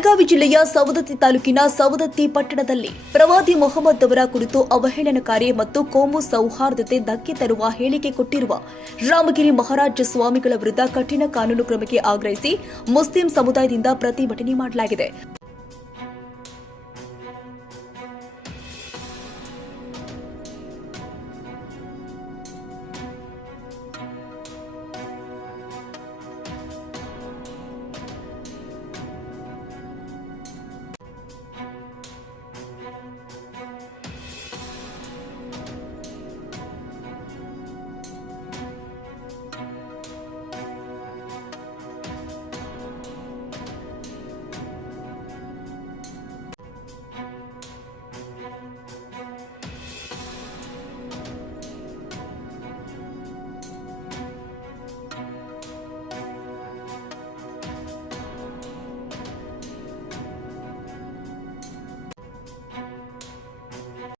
ಬೆಳಗಾವಿ ಜಿಲ್ಲೆಯ ಸವದತ್ತಿ ತಾಲೂಕಿನ ಸವದತ್ತಿ ಪಟ್ಟಣದಲ್ಲಿ ಪ್ರವಾದಿ ಮೊಹಮ್ಮದ್ ಅವರ ಕುರಿತು ಅವಹೇಳನಕಾರಿ ಮತ್ತು ಕೋಮು ಸೌಹಾರ್ದತೆ ಧಕ್ಕೆ ತರುವ ಹೇಳಿಕೆ ಕೊಟ್ಟಿರುವ ರಾಮಗಿರಿ ಮಹಾರಾಜ ಸ್ವಾಮಿಗಳ ವಿರುದ್ಧ ಕಠಿಣ ಕಾನೂನು ಕ್ರಮಕ್ಕೆ ಆಗ್ರಹಿಸಿ ಮುಸ್ಲಿಂ ಸಮುದಾಯದಿಂದ ಪ್ರತಿಭಟನೆ ಮಾಡಲಾಗಿದೆ.